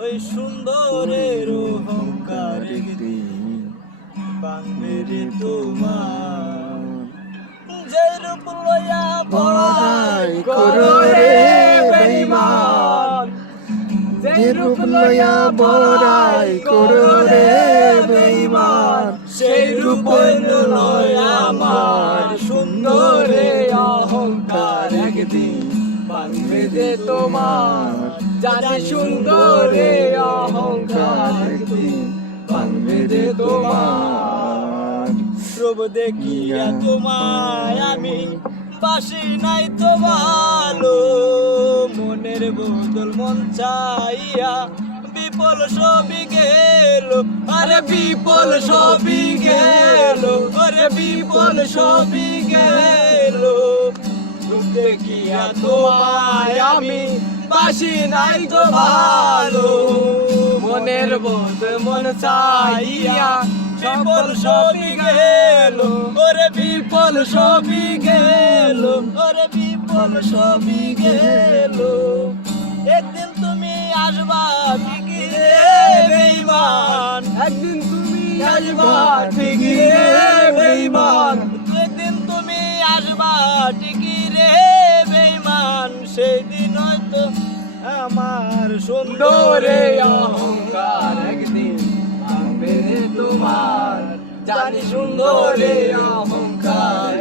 ওই সুন্দরের অহংকার একদিন বাংবে রে তোমার। যে রূপ লইয়া বড়াই করো রে বেঈমান। যে রূপ লইয়া বড়াই করো রে বেঈমান। সেই রূপ নয় আমার। সুন্দরে অহংকার একদিন বাংবে যে তোমার। জানি সুন্দরে অহংকার বাংবে যে তোমার। প্রভু দেখিয়া তোমায় আমি বাসি নাই তো ভালো। মনের বদল মন চাইয়া বিপল সবই গেল। আরে বিপল সবই গেল, আরে বিপল সবই গেল। দেখিয়া আমি বাসি নাই তো ভালো। মনের বোধ মন চাইয়া বিপল সবই গেল। ওরে বিপল সবই গেল ওরে বিপল সবই গেল। একদিন তুমি আসবা ঠিকই রে বেঈমান। একদিন তুমি আসবা ঠিকই রে বেঈমান। একদিন তুমি আসবা ঠিকই সেই দিন হয়তো আমার সুন্দরে অহংকার একদিন তোমার। জানি সুন্দরে অহংকার